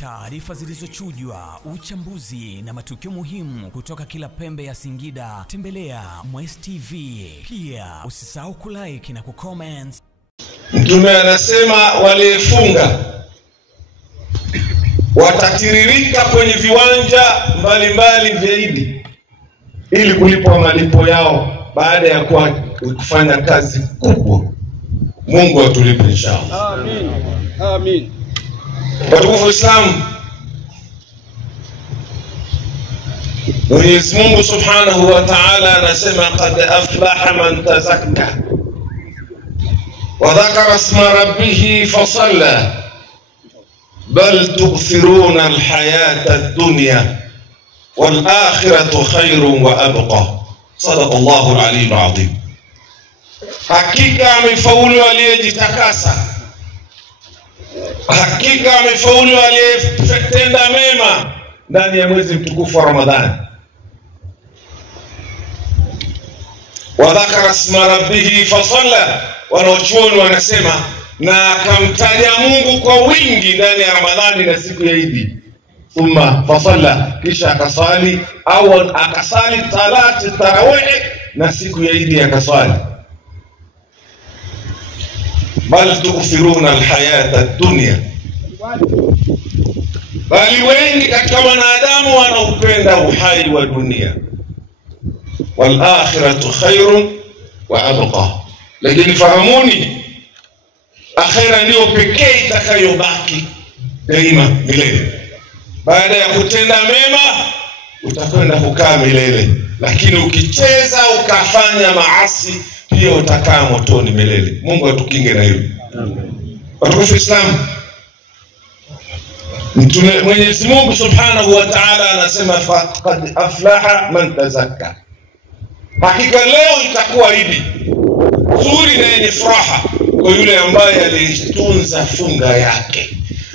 Taarifa zilizochujwa, uchambuzi na matukio muhimu kutoka kila pembe ya Singida. Tembelea Mwezi TV. Pia usisahau kulike na kucomment. Mtume anasema walifunga watatiririka kwenye viwanja mbalimbali vya Idi ili kulipwa malipo yao baada ya kufanya kazi kubwa. Mungu atulipe inshallah. Amin. Amin. Watukufu Islam, Mwenyezi Mungu Subhanahu wa Ta'ala anasema qad aflaha man tazakka wa dhakara isma rabbih fa salla bal tu'thiruna al-hayata ad-dunya wal akhiratu khayrun wa abqa. Sadaqa Allahu al-aliyyul azim. Hakika amefaulu aliyejitakasa, hakika amefaulu aliyetenda mema ndani ya mwezi mtukufu wa Ramadhani. Wa dhakara isma rabbih fa salla, wanachuoni wanasema na akamtaja Mungu kwa wingi ndani ya Ramadhani na siku ya Idi. Thumma fa salla, kisha akasali au akasali salati tarawih na siku ya Idi akasali. Bal tu'thiruna al-hayata ad-dunya, bali wengi katika wanadamu wanaupenda uhai wa dunia. Wal akhiratu khairun wa abqa, lakini fahamuni akhira ndio pekee itakayobaki daima milele. Baada ya kutenda mema utakwenda kukaa milele, lakini ukicheza ukafanya maasi pia utakaa motoni milele. Mungu atukinge na hilo. Watukufu Islam, Mwenyezi Mungu Subhanahu wa Ta'ala anasema faqad aflaha man tazakka. Hakika leo itakuwa Idi nzuri na yenye furaha kwa yule ambaye alitunza funga yake,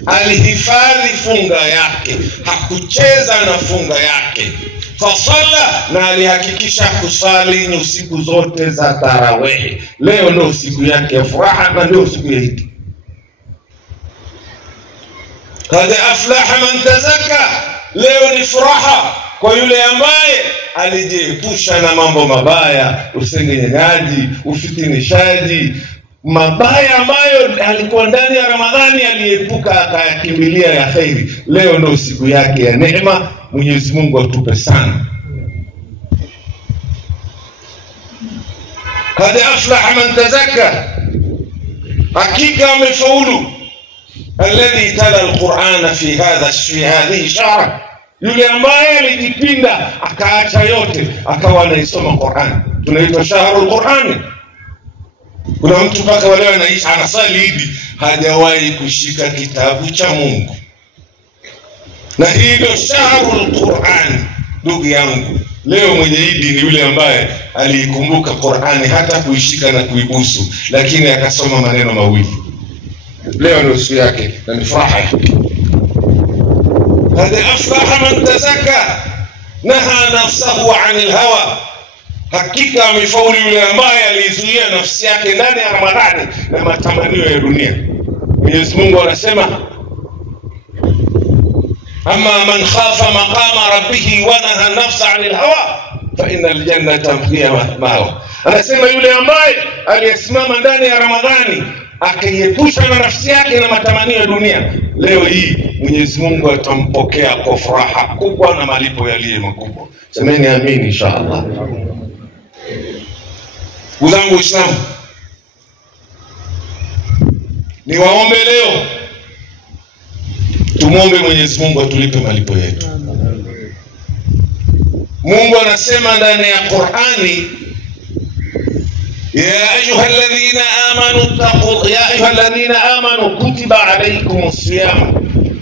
alihifadhi funga yake, hakucheza na funga yake. Fasalla, na alihakikisha kusali ni usiku zote za tarawih. Leo ndio siku yake ya furaha na ndio siku ya Idi. Qad aflaha man tazakka, leo ni furaha kwa yule ambaye alijiepusha na mambo mabaya, usengenyaji, ufitinishaji, mabaya ambayo alikuwa ndani ya Ramadhani aliepuka akayakimbilia ya khairi. Leo ndio siku yake ya neema. Mwenyezi Mungu atupe sana. Qad aflaha man tazakka, hakika amefaulu alladhi tala al-Qur'ana fi hadhihi shahr, yule ambaye alijipinda akaacha yote akawa anaisoma Qur'an. Tunaitwa shahrul Qur'an. Kuna mtu mpaka leo anasali Idi hajawahi kushika kitabu cha Mungu, na hii ndio shahrul Qur'an. Ndugu yangu, leo mwenye Idi ni yule ambaye aliikumbuka Qur'ani hata kuishika na kuibusu, lakini akasoma maneno mawili. Leo ndio siku yake na ni furaha yake. Qad aflaha man tazakka naha nafsahu 'anil hawa, hakika amefaulu yule ambaye alizuia nafsi yake ndani ya Ramadhani na matamanio ya dunia. Mwenyezi Mungu anasema amma man khafa maqama rabbih wa naha nafsa 'anil hawa fa innal jannata hiya ma'wa. Anasema yule ambaye aliyesimama ndani ya Ramadhani akajiepusha na nafsi yake na matamanio ya dunia, leo hii Mwenyezi Mungu atampokea kwa furaha kubwa na malipo yaliyo makubwa. Semeni amin inshallah. Uzangu Uislamu, niwaombe leo tumuombe Mwenyezi Mungu atulipe malipo yetu. Mungu anasema ndani ya Qur'ani, يا أيها الذين آمنوا كتب عليكم الصيام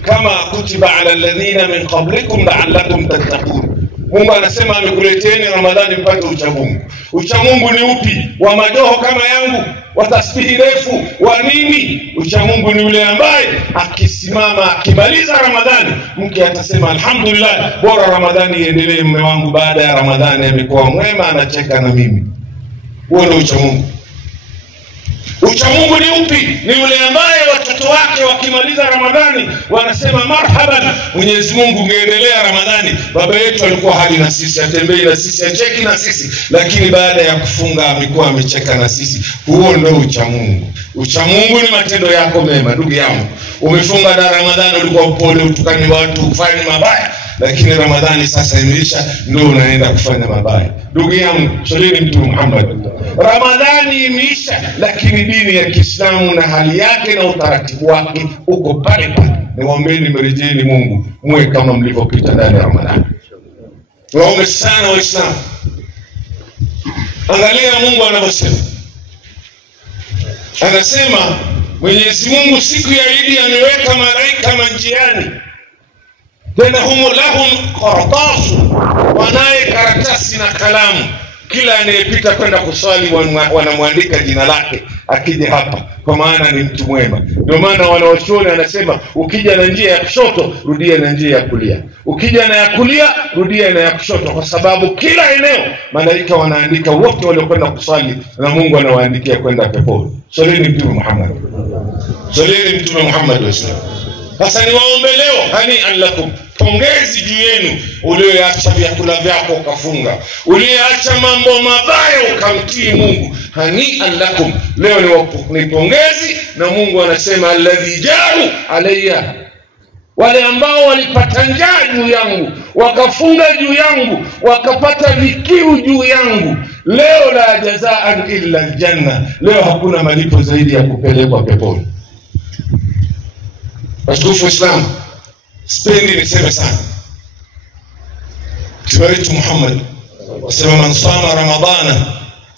كما كتب على الذين من قبلكم لعلكم تتقون. Mungu anasema amekuleteni Ramadhani mpate uchamungu. Uchamungu ni upi? Wa majoho kama yangu, wa tasbihi refu, wa nini? Uchamungu ni yule ambaye akisimama akimaliza Ramadhani mke atasema alhamdulillah, bora Ramadhani iendelee, mume wangu baada ya Ramadhani amekuwa mwema, anacheka na mimi. Huo ndio uchamungu. Uchamungu ni upi? Ni yule ambaye watoto wake wakimaliza Ramadhani wanasema marhaban, Mwenyezi Mungu ungeendelea Ramadhani. Baba yetu alikuwa hali na sisi, atembei na sisi, acheki na sisi, lakini baada ya kufunga amekuwa amecheka na sisi. Huo ndio uchamungu. Uchamungu ni matendo yako mema. Ndugu yangu, umefunga na Ramadhani ulikuwa upole, utukani watu, ufanye mabaya, lakini Ramadhani sasa imeisha, ndio unaenda kufanya mabaya. Ndugu yangu, swalini Mtume Muhammad. Ramadhani imeisha, lakini dini ya Kiislamu na hali yake na utaratibu wake uko pale pale. Niwaombeni mrejeeni Mungu, muwe kama mlivyopita ndani ya Ramadhani. Waombe sana Waislamu. Angalia Mungu anavyosema. Anasema Mwenyezi Mungu siku ya Idi ameweka malaika manjiani, tena humu lahum qartasu, wanaye karatasi na kalamu. Kila anayepita kwenda kuswali wanamwandika jina lake akija hapa, kwa maana ni mtu mwema. Ndio maana wanawachuoni anasema ukija na njia ya kushoto rudia na njia ya kulia, ukija na ya kulia rudia na ya kushoto, kwa sababu kila eneo malaika wanaandika wote waliokwenda kuswali, na Mungu anawaandikia kwenda peponi. Swalini Mtume Muhammad. Swalini Mtume Muhammad wa sallam. Sasa niwaombe leo, hani'an lakum, pongezi juu yenu ulioacha vyakula vyako ukafunga, ulioacha mambo mabaya ukamtii Mungu. Hani'an lakum, leo ni pongezi. Na Mungu anasema alladhi ja'u alayya, wale ambao walipata njaa juu yangu, wakafunga juu yangu, wakapata vikiu juu yangu, leo la jazaan illa aljanna, leo hakuna malipo zaidi ya kupelekwa peponi. Watukufu Islam, sipendi niseme sana. Mtume wetu Muhammad asema man sama Ramadana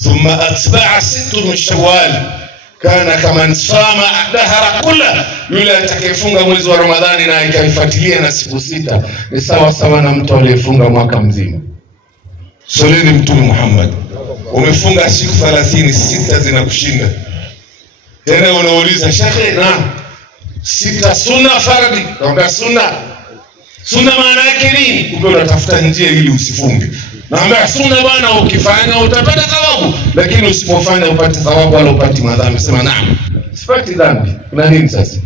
thumma atba'a 6 min Shawwal kana kama sama dahara kula, yule atakayefunga mwezi wa Ramadhani na akaifuatilia na siku 6 ni sawa sawa na mtu aliyefunga mwaka mzima. Swalini Mtume Muhammad. Umefunga siku 30, 6 zinakushinda. Tena unauliza shekhe, na 6 sunna fardhi, kwamba sunna maana yake nini? Kumbe unatafuta njia ili usifunge. Naambia sunna bwana, ukifanya utapata thawabu, lakini usipofanya upate thawabu wala upate madhambi. Sema naam, sipati dhambi. Kuna nini sasa?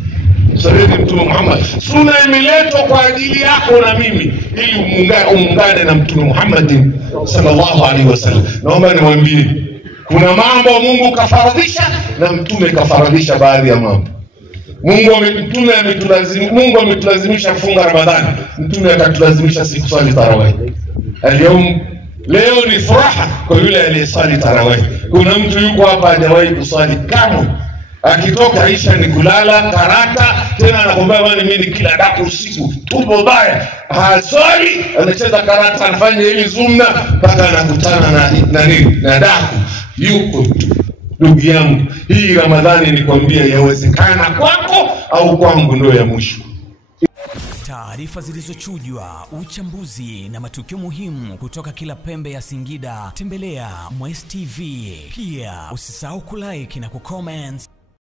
Swalini Mtume Muhammad. Sunna imeletwa kwa ajili yako na mimi, ili uungane na Mtume Muhammad sallallahu alaihi wasallam. Naomba niwaambie, kuna mambo Mungu kafaradhisha na Mtume kafaradhisha baadhi ya mambo. Mungu ametulazimisha kufunga Ramadhani, Mtume akatulazimisha siku swali tarawih. Leo ni furaha kwa yule aliyesali tarawih. Kuna mtu yuko hapa hajawahi kuswali kamwe, akitoka Isha ni kulala karata, tena anakwambia bwana mimi kila daku usiku tumbo baya, haswali, anacheza karata, anafanya hili zumna mpaka anakutana na daku. Yuko ndugu yangu, hii Ramadhani nikwambia yawezekana kwako au kwangu ndio ya mwisho. Taarifa zilizochujwa, uchambuzi na matukio muhimu kutoka kila pembe ya Singida. Tembelea Mwezi TV. Pia usisahau kulike na kucomment.